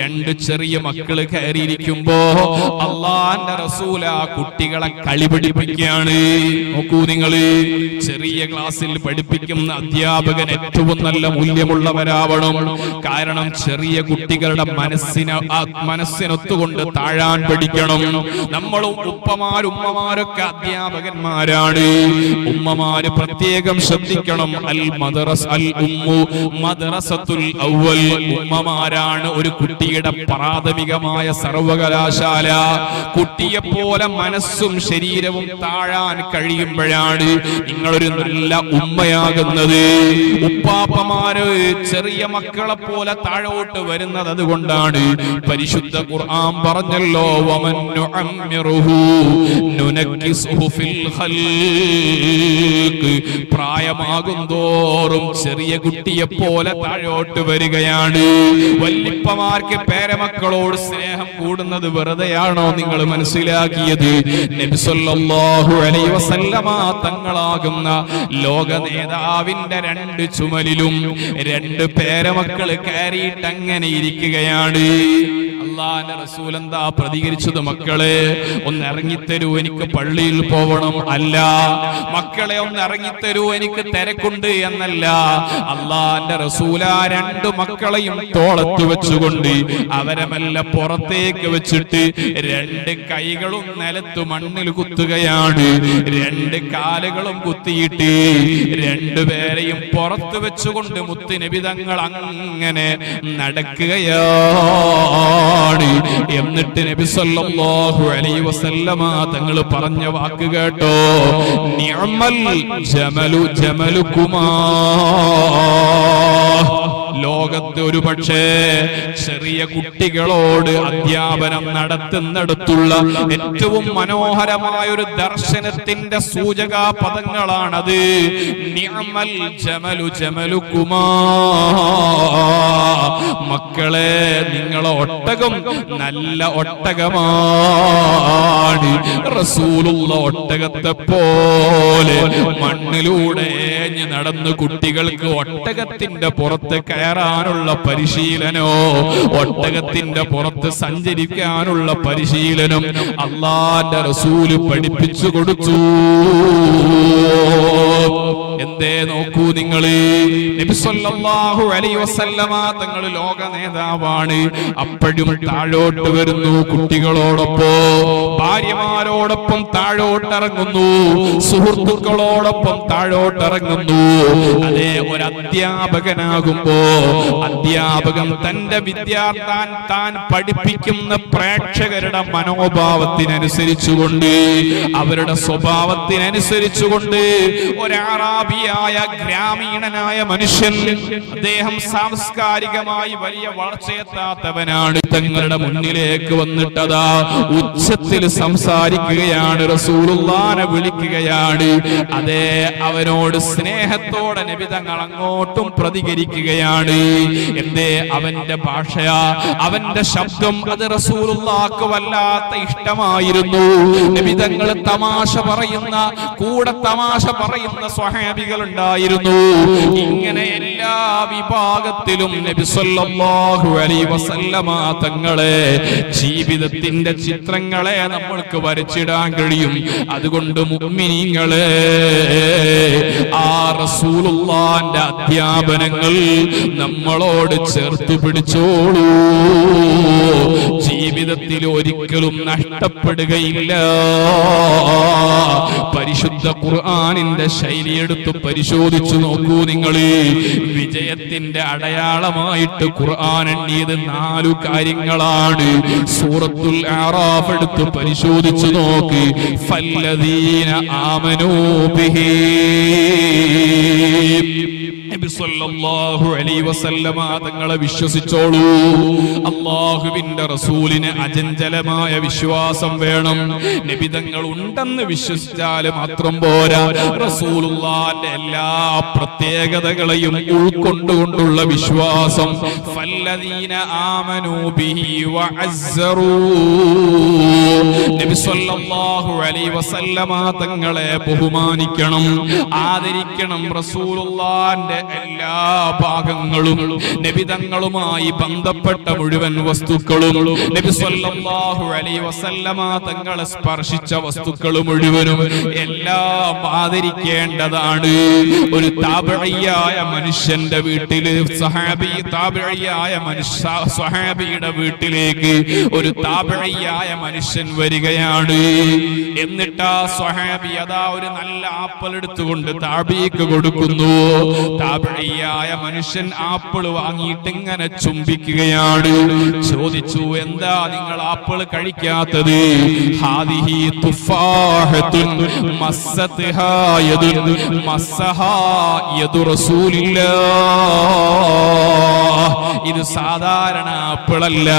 രണ്ട് ചെറിയ മക്കൾ കയറിയിരിക്കുമ്പോ അല്ലാഹുവിന്റെ റസൂൽ കുട്ടികളെ കളി പഠിപ്പിക്കുകയാണ്. നോക്കൂ നിങ്ങൾ, ചെറിയ ക്ലാസ്സിൽ പഠിപ്പിക്കുന്ന അധ്യാപകൻ ഏറ്റവും നല്ല മൂല്യമുള്ളവരാവണം. കാരണം ചെറിയ കുട്ടികളുടെ മനസ്സിനൊത്തുകൊണ്ട് താഴാൻ പഠിക്കണം. നമ്മളും ഉമ്മമാരൊക്കെ അധ്യാപകന്മാരാണ്. ഉമ്മമാര് പ്രത്യേകം ശ്രദ്ധിക്കണം. അൽ ഉമ്മു മദ്റസത്തുൽ അവ്വൽ. ഉമ്മമാരാണ് ഒരു കുട്ടിയുടെ പ്രാഥമികമായ സർവകലാശാല. കുട്ടിയെ പോലെ മനസ്സും ശരീരവും താഴാൻ കഴിയുമ്പോഴാണ് നിങ്ങളൊരു നല്ല ഉമ്മയാകുന്നത്. ഉപ്പാപ്പമാര് ചെറിയ മക്കളെ പോലെ താഴോട്ട് വരുന്നത് അതുകൊണ്ടാണ്. പരിശുദ്ധ ഖുർആൻ പറഞ്ഞല്ലോ, വമൻ നുഅമ്മിറുഹു നുനക്കിസുഹു ഫിൽ ഖൽഖ്. പ്രായമാകും തോറും ചെറിയ കുട്ടിയെ പോലെ താഴോട്ട് വരികയാണ്. വല്യപ്പമാർക്ക് പേരമക്കളോട് സ്നേഹം കൂടുന്നത് വെറുതെയാണോ നിങ്ങൾ മനസ്സിലാക്കിയത്? നബി സല്ലല്ലാഹു അലൈഹി വസല്ലമ തങ്ങളാകുന്ന ലോക നേതാവിന്റെ രണ്ട് ചുമലിലും രണ്ട് പേരമക്കള് കയറിയിട്ട് അങ്ങനെ ഇരിക്കുകയാണ്. അല്ലാഹുവിന്റെ റസൂൽ എന്താ പ്രതികരിച്ചത്? മക്കളെ ഒന്ന് ഇറങ്ങിത്തരൂ, എനിക്ക് പള്ളിയിൽ പോവണം. അല്ല, മക്കളെ ഒന്ന് ഇറങ്ങിത്തരൂ, എനിക്ക് തിരക്കുണ്ട് എന്നല്ല. അല്ലാഹുവിന്റെ റസൂൽ ആ രണ്ട് മക്കളെയും തോളത്ത് വെച്ചുകൊണ്ട് അവരെ മെല്ലെ പുറത്തേക്ക് വെച്ചിട്ട് രണ്ട് കൈകളും നിലത്ത് മണ്ണിൽ കുത്തുകയാണ്. രണ്ട് കാലുകളും കുത്തിയിട്ട് രണ്ടുപേരെയും പുറത്ത് വെച്ചുകൊണ്ട് മുത്ത് നബി തങ്ങൾ അങ്ങനെ നടക്കുകയാണ്. എന്നിട്ട് നബി സല്ലല്ലാഹു അലൈഹി വസല്ലമ തങ്ങൾ പറഞ്ഞ വാക്ക് കേട്ടോ, നിഅമൽ ജമലു ജമലുകുമാ. ലോകത്ത് ഒരു പക്ഷേ ചെറിയ കുട്ടികളോട് അധ്യാപനം നടത്തുന്നിടത്തുള്ള ഏറ്റവും മനോഹരമായ ഒരു ദർശനത്തിന്റെ സൂചക പദങ്ങളാണത്. നിഅമൽ ജമലു ജമലുകുമാ. മക്കളെ, നിങ്ങളെ ഒട്ടകം നല്ല ഒട്ടകമാണ്. റസൂലുള്ള ഒട്ടകത്തെ പോലെ മണ്ണിലൂടെ നടന്ന് കുട്ടികൾക്ക് ഒട്ടകത്തിന്റെ പുറത്ത് കയറാനുള്ള പരിശീലനോ ഒട്ടകത്തിന്റെ പുറത്ത് സഞ്ചരിക്കാനുള്ള പരിശീലനം അല്ലാഹുവിന്റെ റസൂല് പഠിപ്പിച്ചു കൊടുത്തു. എന്തേ നോക്കൂ നിങ്ങൾ, നബി സല്ലല്ലാഹു അലൈഹി വസല്ലമ തങ്ങൾ ലോക നേതാവാണ്. അപ്പോഴും താഴോട്ട് വരുന്നു, കുട്ടികളോടൊപ്പം ഭാര്യമാരോടൊപ്പം താഴോട്ടിറങ്ങുന്നു, സുഹൃത്തുക്കളോടൊപ്പം താഴോട്ടിറങ്ങുന്നു. അതേ, ഒരു അധ്യാപകനാകുമ്പോ അധ്യാപകൻ തന്റെ താൻ പഠിപ്പിക്കുന്ന പ്രേക്ഷകരുടെ മനോഭാവത്തിനനുസരിച്ചുകൊണ്ട് അവരുടെ സ്വഭാവത്തിനനുസരിച്ചുകൊണ്ട് ഒരാറാബിയായ ഗ്രാമീണനായ മനുഷ്യൻ, അദ്ദേഹം സാംസ്കാരികമായി വലിയ വളർച്ചയെത്താത്തവനാണ്, തങ്ങളുടെ മുന്നിലേക്ക് വന്നിട്ടതാ ഉച്ചത്തിൽ സംസാരിക്കുകയാണ്, റസൂലുള്ളാഹിനെ വിളിക്കുകയാണ്. അതേ, അവനോട് സ്നേഹത്തോടെ നബി തങ്ങൾ അങ്ങോട്ടും പ്രതികരിക്കുകയാണ്. എന്തേ? അവന്റെ ഭാഷയാ, അവന്റെ ശബ്ദം അത് റസൂലുള്ളാഹിക്ക് വല്ലാത്ത ഇഷ്ടമായിരുന്നു. നബി തങ്ങൾ തമാശ പറയുന്ന കൂടെ തമാശ പറയുന്ന സ്വഹാബികൾ ഉണ്ടായിരുന്നു. ഇങ്ങനെ എല്ലാ വിഭാഗത്തിലും നബി സല്ലല്ലാഹു അലൈഹി വസല്ലമ തങ്ങളെ ജീവിതത്തിന്റെ ചിത്രങ്ങളെ നമ്മൾക്ക് വരച്ചിട്ട് നേടാൻ കഴിയും. അതുകൊണ്ട് മുഅ്മിനീങ്ങളെ, ആ റസൂലുള്ളാഹിന്റെ അധ്യാപനങ്ങൾ നമ്മളോട് ചേർത്ത് പിടിച്ചോളൂ. ജീവിതത്തിൽ ഒരിക്കലും നഷ്ടപ്പെടുകയില്ല. പരിശുദ്ധ ഖുർആനിന്റെ ശൈലി എടുത്ത് പരിശോധിച്ചു നോക്കൂ നിങ്ങൾ. വിജയത്തിന്റെ അടയാളമായിട്ട് ഖുർആൻ എണ്ണിയത് 4 കാര്യങ്ങളാണ്. സൂറത്തുൽ അറാഫ് എടുത്ത് പരിശോധിച്ചു നോക്ക്. ഫല്ലദീന ആമനൂ ബിഹി, നബി സല്ലല്ലാഹു അലൈഹി വസല്ലമ തങ്ങളെ വിശ്വസിച്ചോളൂ. അല്ലാഹുവിന്റെ റസൂലിന് അചഞ്ചലമായ വിശ്വാസം വേണം. നബി തങ്ങൾ ഉണ്ടെന്ന് വിശ്വസിച്ചാൽ മാത്രം പോരാ, റസൂലുള്ളാഹിന്റെ എല്ലാ പ്രത്യേകതകളെയും ഉൾക്കൊണ്ടുകൊണ്ടുള്ള വിശ്വാസം. ഫല്ലദീന ആമനൂ ബിഹി വഅസ്സറൂ, നബി സല്ലല്ലാഹു അലൈഹി വസല്ലമ തങ്ങളെ ബഹുമാനിക്കണം, ആദരിക്കണം. റസൂലുള്ളാഹിന്റെ എല്ലാ ഭാഗങ്ങളും, നബി തങ്ങളുമായി ബന്ധപ്പെട്ട മുഴുവൻ വസ്തുക്കളും, നബി സല്ലല്ലാഹു അലൈഹി വസല്ലമ തങ്ങളെ സ്പർശിച്ച വസ്തുക്കൾ മുഴുവനും എല്ലാം ആദരിക്കേണ്ടതാണ്. ഒരു താബിഈയായ മനുഷ്യന്റെ വീട്ടിൽ സ്വഹാബിയുടെ വീട്ടിലേക്ക് ഒരു താബിഈയായ മനുഷ്യൻ വരികയാണ്. എന്നിട്ട് ആ സ്വഹാബി അതാ ഒരു നല്ല ആപ്പിൾ എടുത്തുകൊണ്ട് താബിഈക്ക് കൊടുക്കുന്നു. താബിഈയായ മനുഷ്യൻ ആപ്പിൾ വാങ്ങിയിട്ട് ഇങ്ങനെ ചുംബിക്കുകയാണ്. ചോദിച്ചു, എന്താ നിങ്ങൾ ആപ്പിൾ കഴിക്കാത്തത്? ഹാദിഹി തുഫാഹത്തുൻ മസ്സത്ഹാ യദുൻ മസ്സഹാ യദു റസൂലില്ലാഹ്. ഇത് സാധാരണ ആപ്പിളല്ല,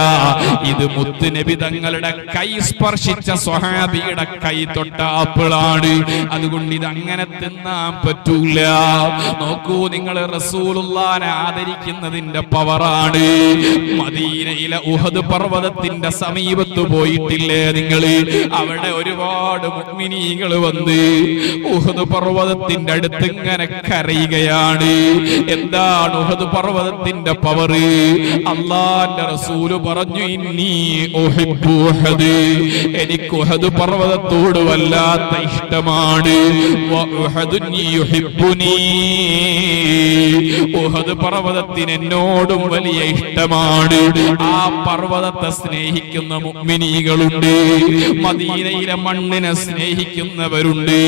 ഇത് മുത്ത് നബി തങ്ങളുടെ കൈ സ്പർശിച്ച സ്വഹാബിയുടെ കൈ തൊട്ട ആപ്പിളാണ്. അതുകൊണ്ട് ഇത് അങ്ങനെ തിന്നാൻ പറ്റൂല. നോക്കൂ നിങ്ങൾ, റസൂലുള്ളാഹിനെ ആദരിക്കുന്നതിന്റെ പവറാണ്. മദീനയിലെ ഉഹദ് പർവ്വതത്തിന്റെ സമീപത്ത് പോയിട്ടില്ലേ നിങ്ങൾ? അവിടെ ഒരുപാട് മുഅ്മിനീങ്ങൾ വന്ന് ഉഹദ് പർവ്വതത്തിന്റെ അടുത്ത് ഇങ്ങനെ കരയുകയാണ്. എന്താണ് ഉഹദ് പർവ്വതത്തിന്റെ പവർ? അല്ലാഹുവിന്റെ റസൂല് പറഞ്ഞു, ഇന്നി ഉഹിബ്ബു ഉഹദ്, എനിക്ക് ഉഹദ് പർവ്വതത്തോട് വല്ലാത്ത ഇഷ്ടമാണ്. വ ഉഹദുൻ യുഹിബ്ബുനി, ഉഹദ് പർവ്വതത്തിന് എന്നോടും വലിയ ഇഷ്ടമാണ്. ആ പർവ്വതത്തെ സ്നേഹിക്കുന്ന മുഅ്മിനീകളുണ്ട്, മദീനയിലെ മണ്ണിനെ സ്നേഹിക്കുന്നവരുണ്ട്.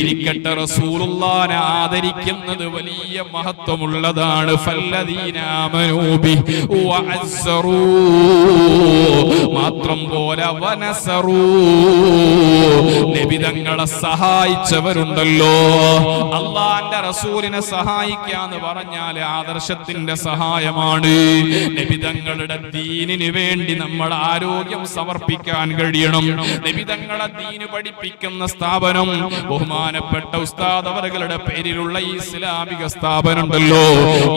ഇരിക്കട്ടെ, റസൂലുള്ളാഹിനെ ആദരിക്കുന്നത് വലിയ മഹത്വമുള്ളതാണ്. ഫല്ലദീന ആമനൂ ബിഹി വഅസ്സറൂ, മാത്രം പോരാ വനസറൂ, നബി തങ്ങളെ സഹായിച്ചവരുണ്ടല്ലോ. അല്ലാഹുവിന്റെ റസൂലിനെ സഹായിക്കാന്ന് പറഞ്ഞാൽ ആദർശത്തിന്റെ സഹായമാണ്. നബി തങ്ങളുടെ ദീനിന് വേണ്ടി നമ്മൾ ആരോഗ്യം സമർപ്പിക്കാൻ കഴിയണം. നബി തങ്ങളെ ദീന് പഠിപ്പിക്കുന്ന സ്ഥാപനം, ബഹുമാനപ്പെട്ട ഉസ്താദ് അവരുടെ പേരിലുള്ള ഈ ഇസ്ലാമിക സ്ഥാപനം ഉണ്ടല്ലോ,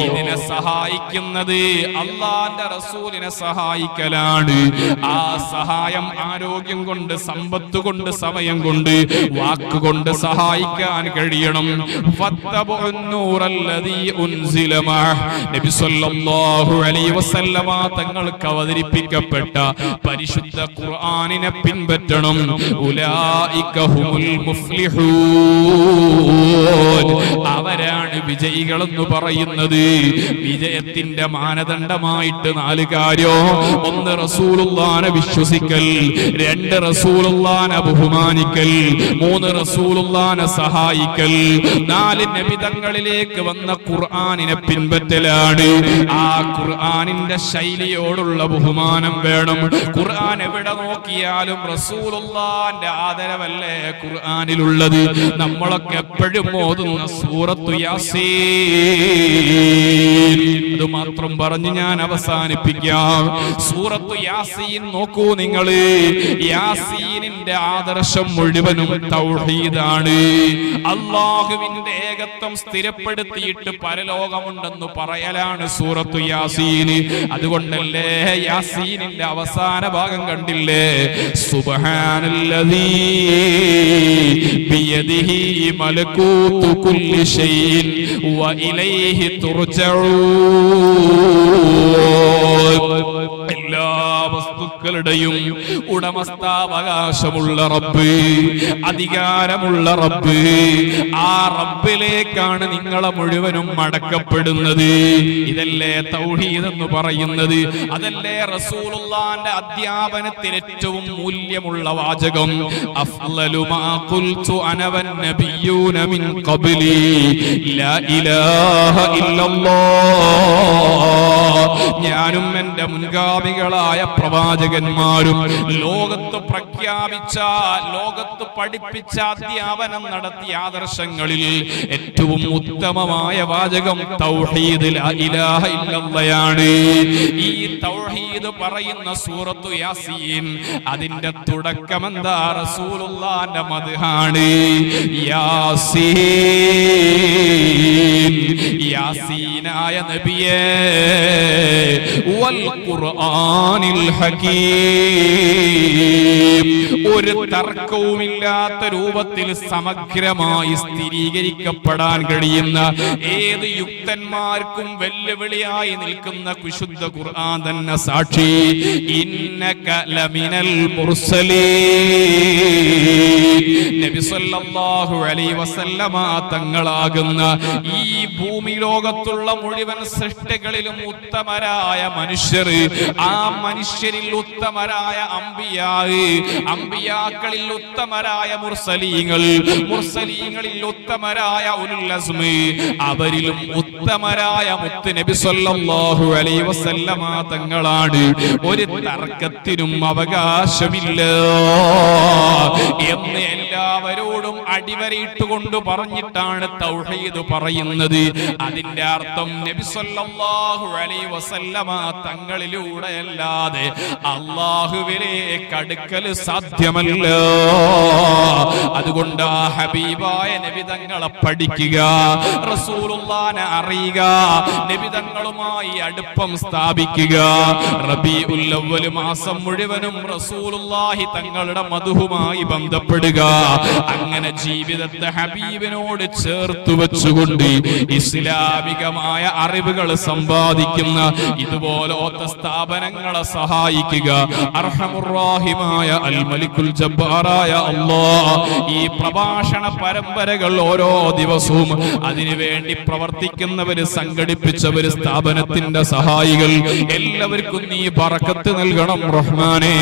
ഇതിനെ സഹായിക്കുന്നത് അല്ലാഹുവിന്റെ റസൂലിനെ സഹായിക്കലാണ്. ആ സഹായം ആരോഗ്യം കൊണ്ട്, സമ്പത്ത് കൊണ്ട്, സമയം കൊണ്ട്, വാക്കുകൊണ്ട് സഹായിക്കാൻ കഴിയണം. നബി സല്ലല്ലാഹു അലൈഹി വസല്ലമ തങ്ങൾക്ക് അവതരിപ്പിക്കപ്പെട്ട പരിശുദ്ധ ഖുർആനിനെ പിൻപറ്റണം. ഉലൈക ഹുമുൽ മുഫ്ലിഹൂൻ, അവരാണ് വിജയികളെന്ന് പറയുന്നത്. വിജയത്തിന്റെ മാനദണ്ഡമായിട്ട് 4 കാര്യം. 1, റസൂലുള്ളാഹിനെ വിശ്വസിക്കൽ. 2, റസൂലുള്ളാഹിനെ ബഹുമാനിക്കൽ. 3, റസൂലുള്ളാഹിനെ സഹായിക്കൽ. 4, നബി തങ്ങളിലേക്ക് വന്ന ഖുർആനിനെ പിൻപറ്റലാണ്. ആ ഖുർആനിന്റെ ശൈലിയോടുള്ള ബഹുമാനം വേണം. ഖുർആൻ എവിടെ നോക്കിയാലും റസൂലുള്ളാഹിന്റെ ആദരവല്ലേ ഖുർആനിലുള്ളത്. നമ്മളൊക്കെ എപ്പോഴും ഓതുന്ന സൂറത്തു യാസീൻ, അത് മാത്രം പറഞ്ഞ് ഞാൻ അവസാനിപ്പിക്കാം. സൂറത്തു യാസീൻ നോക്കൂ നിങ്ങൾ. യാസീനിന്റെ ആദർശം മുഴുവനും തൗഹീദാണ്. അല്ലാഹുവിന്റെ ഏകത്വം സ്ഥിരപ്പെടുത്തിയിട്ട് പരലോകമുണ്ടെന്ന് പറയലാണ് സൂറത്തു യാസീൻ. അതുകൊണ്ടല്ലേ യാസീനിന്റെ അവസാന ഭാഗം കണ്ടില്ലേ? സുബ്ഹാനല്ലദീ ബിയദിഹി മലകൂതു കുല്ലി ഷൈഇൻ വ ഇലൈഹി തുർജഊൻ. എല്ലാ വസ്തുക്കളും മക്കളുടെയും ഉടമസ്ഥാവകാശമുള്ള റബ്ബ്, അധികാരമുള്ള റബ്ബ്, ആ റബ്ബിലേക്കാണ് നിങ്ങളെ മുഴുവനും മടക്കപ്പെടുന്നത്. ഇതല്ലേ തൗഹീദ് എന്ന് പറയുന്നത്? അതല്ലേ റസൂലുള്ളാഹിന്റെ അധ്യാപനത്തിൽ ഏറ്റവും മൂല്യമുള്ള വാചകം? അഫ്ളലു മാ ഖുൽതു അന വൻ നബിയ്യൂന മിൻ ഖബ്ലി ലാ ഇലാഹ ഇല്ലല്ലാഹ്. ഞാനും എന്റെ മുൻഗാമികളായ പ്രവാചകന്മാരും ലോകത്ത് പ്രഖ്യാപിച്ച, ലോകത്ത് പഠിപ്പിച്ച, അധ്യാപനം നടത്തിയ ആദർശങ്ങളിൽ ഏറ്റവും ഉത്തമമായ വാചകം തൗഹീദ് ലാ ഇലാഹ ഇല്ലല്ലാഹയാണ്. ഈ തൗഹീദ് പറയുന്ന സൂറത്തു യാസീൻ, അതിന്റെ തുടക്കം എന്താ? റസൂലുള്ളാഹിന്റെ മദ്ഹാണ്. യാസീൻ, യാസീനായ നബിയേ, വൽ ഖുർആനിൽ ഹകീം. ഒരു തർക്കവുമില്ലാത്ത രൂപത്തിൽ സമഗ്രമായി സ്ഥിരീകരിക്കപ്പെടാൻ കഴിയുന്ന, ഏത് യുക്തന്മാർക്കും വെല്ലുവിളിയായി നിൽക്കുന്ന വിശുദ്ധ ഖുർആൻ തന്നെ സാക്ഷി. ഇന്നക ലമിനൽ മുർസലീൻ. നബി സല്ലല്ലാഹു അലൈഹി വസല്ലമ തങ്ങളാകുന്ന ഈ ഭൂമി ലോകത്തുള്ള മുഴുവൻ സൃഷ്ടികളിലും ഉത്തമരായ മനുഷ്യർ, ആ മനുഷ്യരിൽ ഉത്തമരായ അംബിയാവ്, അംബിയാക്കളിൽ ഉത്തമരായ മുർസലീങ്ങൾ, മുർസലീങ്ങളിൽ ഉത്തമരായ ഉലുൽ അസ്മി, അവരിലും ഉത്തമരായ മുത്ത് നബി സല്ലല്ലാഹു അലൈഹി വസല്ലമ തങ്ങളാണ്. ഒരു തർക്കത്തിനും അവകാശമില്ല എന്ന് എല്ലാവരോടും അടിവരയിട്ടുകൊണ്ട് പറഞ്ഞിട്ടാണ് തൗഹീദ് പറയുന്നത്. അതിന്റെ അർത്ഥം നബി സല്ലല്ലാഹു അലൈഹി വസല്ലമ തങ്ങളിലൂടെ അല്ലാതെ അല്ലാഹുവിലേക്ക് അടുക്കൽ സാധ്യമല്ല. അതുകൊണ്ട് ആ ഹബീബായ നബി തങ്ങളെ പഠിക്കുക, റസൂലുള്ളാഹിനെ അറിയുക, നബി തങ്ങളുമായി അടുപ്പം സ്ഥാപിക്കുക. റബീഉൽ അവ്വൽ മാസം മുഴുവനും റസൂലുള്ളാഹി തങ്ങളുടെ മദ്ഹുമായി ബന്ധപ്പെടുക. അങ്ങനെ ജീവിതത്തെ ഹബീബിനോട് ചേർത്ത് വെച്ചുകൊണ്ട് ഇസ്ലാമികമായ അറിവുകൾ സമ്പാദിക്കുന്ന ഇതുപോലത്തെ സ്ഥാപനങ്ങളെ സഹായിക്കുക. അർഹമുർ-റഹീമായ അൽ മലിക്കുൽ ജബ്ബാറായ അല്ലാഹ് ഈ പ്രഭാഷണ പരമ്പരകൾ ഓരോ ദിവസവും അതിനുവേണ്ടി പ്രവർത്തിക്കുന്നവര്, സംഘടിപ്പിച്ചവര്, സ്ഥാപനത്തിന്റെ സഹായികൾ എല്ലാവർക്കും നീ ബറക്കത്ത് നൽകണം റഹ്മാനേ.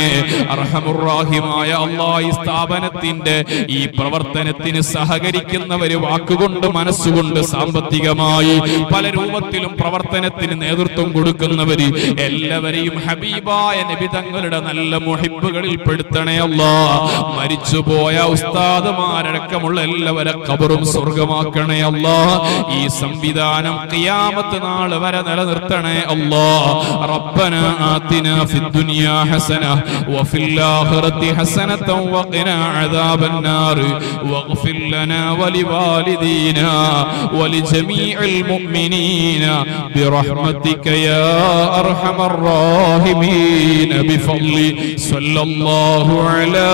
അർഹമുർ-റഹീമായ അല്ലാഹ് ഈ സ്ഥാപനത്തിന്റെ ഈ പ്രവർത്തനത്തിന് സഹകരിക്കുന്നവര്, വാക്കുകൊണ്ട്, മനസ്സുകൊണ്ട്, സാമ്പത്തികമായി പല രൂപത്തിലും പ്രവർത്തനത്തിന് നേതൃത്വം കൊടുക്കുന്നവര് എല്ലാവരെയും ഹബീബായ നബി തങ്ങളുടെ നല്ല മുഹിബ്ബുകളിൽ പെടുത്തണേ അല്ലാഹ്. മരിച്ചുപോയ ഉസ്താദുമാരടക്കമുള്ള എല്ലാവരെ ഖബറും സ്വർഗമാക്കണേ അല്ലാഹ്. ഈ സംവിധാനം ഖിയാമത്ത് നാൾ വരെ നിലനിർത്തണേ അല്ലാഹ്. റബ്ബന ആതിനാ ഫിദ്ദുനിയാ ഹസന വഫിൽ ആഖിറതി ഹസനതൻ വഖിനാ അദാബൻ നാർ വഗ്ഫിർ ലനാ വലിവാലിദീനാ വലിജമീഇൽ മുഅ്മിനീന ബിറഹ്മതിക യാ അർഹമർ റഹീമീൻ ബിഫളി സ്വല്ലല്ലാഹു അലാ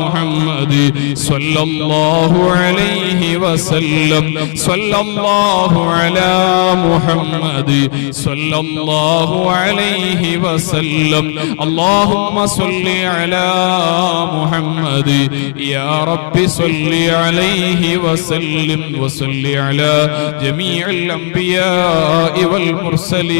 മുഹമ്മദ് സ്വല്ലല്ലാഹു അലൈഹി വസല്ലം സ്വല്ലല്ലാഹു അലാ മുഹമ്മദ് സ്വല്ലല്ലാഹു അലൈഹി വസല്ലം. അല്ലാഹുമ്മ സ്വല്ലി അലാ മുഹമ്മദ് യാ റബ്ബി സ്വല്ലി അലൈഹി വസല്ലം വസല്ലി അലാ ജമീഇൽ അംബിയാഇ വൽ മുർസലീൻ.